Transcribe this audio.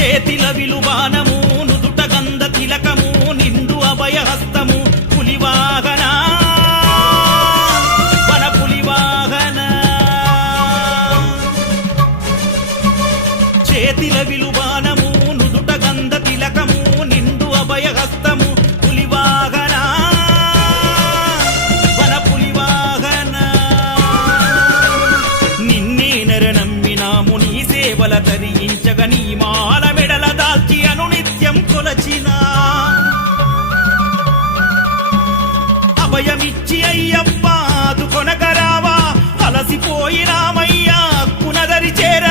చేతిల విలుబానము నుదుట గంధ తిలకము నిండు అభయహస్తము పులివాహన వన పులివాహన చేతిల విలుబానము నుదుట గంధ తిలకము నిండు అభయహస్తము పులివాహన వన పులివాహన నిన్నే నర నమ్మినాము నీ సేవల ధరించగ నీ మాల మెడల దాల్చి అనునిత్యం కొలచినా అభయమిచ్చి అయ్యప్ప ఆదుకొనగరావా అలసిపోయినామయ్యా కునదరి చేర